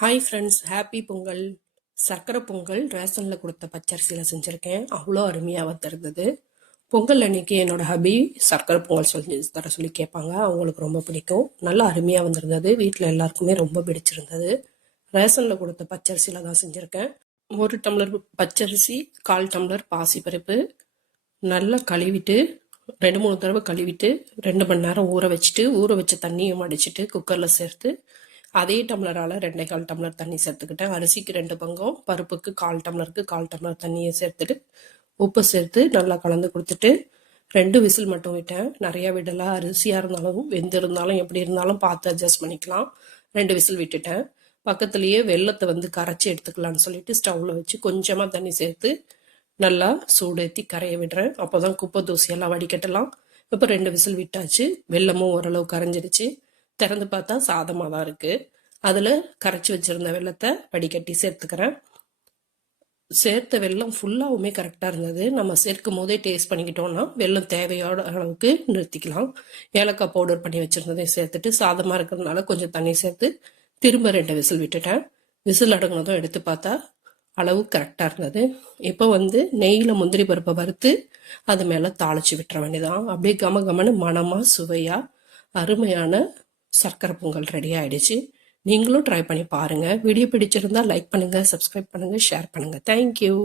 Hi friends, happy Pongal. சர்க்கரை பொங்கல் ரேஷனில் கொடுத்த பச்சரிசியில் செஞ்சுருக்கேன். அவ்வளோ அருமையாக வந்திருந்தது. பொங்கல் அன்னைக்கு என்னோட ஹபி சர்க்கரை பொங்கல் தர சொல்லி கேட்பாங்க. அவங்களுக்கு ரொம்ப பிடிக்கும். நல்லா அருமையாக வந்திருந்தது. வீட்டில் எல்லாருக்குமே ரொம்ப பிடிச்சிருந்தது. ரேஷனில் கொடுத்த பச்சரிசியில் தான் செஞ்சுருக்கேன். 1 டம்ளர் பச்சரிசி, 1/4 டம்ளர் பாசிப்பருப்பு நல்லா கழுவிட்டு 2-3 தடவை கழுவிட்டு 2 மணி நேரம் ஊற வச்ச தண்ணியை மடிச்சிட்டு குக்கரில் சேர்த்து அதே டம்ளரால் 2.25 டம்ளர் தண்ணி சேர்த்துக்கிட்டேன். அரிசிக்கு 2 பங்கம், பருப்புக்கு 1/4 டம்ளருக்கு 1/4 டம்ளர் தண்ணியை சேர்த்துட்டு உப்பு சேர்த்து நல்லா கலந்து கொடுத்துட்டு 2 விசில் மட்டும் விட்டேன். நிறையா விடலாம். அரிசியாக இருந்தாலும் வெந்திருந்தாலும் எப்படி இருந்தாலும் பார்த்து அட்ஜஸ்ட் பண்ணிக்கலாம். 2 விசில் விட்டுட்டேன். பக்கத்துலேயே வெள்ளத்தை கரைச்சி எடுத்துக்கலான்னு சொல்லிட்டு ஸ்டவ்வில் வச்சு கொஞ்சமாக தண்ணி சேர்த்து நல்லா சூடேற்றி கரைய விடுறேன். அப்போ தான் குப்பை தூசியெல்லாம் வடிகட்டலாம். இப்போ 2 விசில் விட்டாச்சு. வெள்ளமும் ஓரளவு கரைஞ்சிடுச்சு. திறந்து பார்த்தா சாதமாக தான் இருக்குது. அதில் கரைச்சி வச்சுருந்த வெள்ளத்தை வடிகட்டி சேர்த்துக்கிறேன். சேர்த்த வெல்லம் ஃபுல்லாகவுமே கரெக்டாக இருந்தது. நம்ம சேர்க்கும் போதே டேஸ்ட் பண்ணிக்கிட்டோன்னா வெல்லம் தேவையோட அளவுக்கு நிறுத்திக்கலாம். ஏலக்காய் பவுடர் பண்ணி வச்சுருந்ததையும் சேர்த்துட்டு சாதமாக இருக்கிறதுனால கொஞ்சம் தண்ணி சேர்த்து திரும்ப 2 விசில் விட்டுட்டேன். விசில் அடங்கினதும் எடுத்து பார்த்தா அளவு கரெக்டாக இருந்தது. இப்போ நெய்யில் முந்திரி பருப்பை வறுத்து அது மேலே தாளித்து விட்டுற வேண்டியதான். அப்படியே கமகமன்னு மணமாக சுவையாக அருமையான சர்க்கரை பொங்கல் ரெடி ஆயிடுச்சு. நீங்களும் ட்ரை பண்ணி பாருங்கள். வீடியோ பிடிச்சிருந்தா லைக் பண்ணுங்கள், சப்ஸ்கிரைப் பண்ணுங்கள், ஷேர் பண்ணுங்கள். தேங்க்யூ.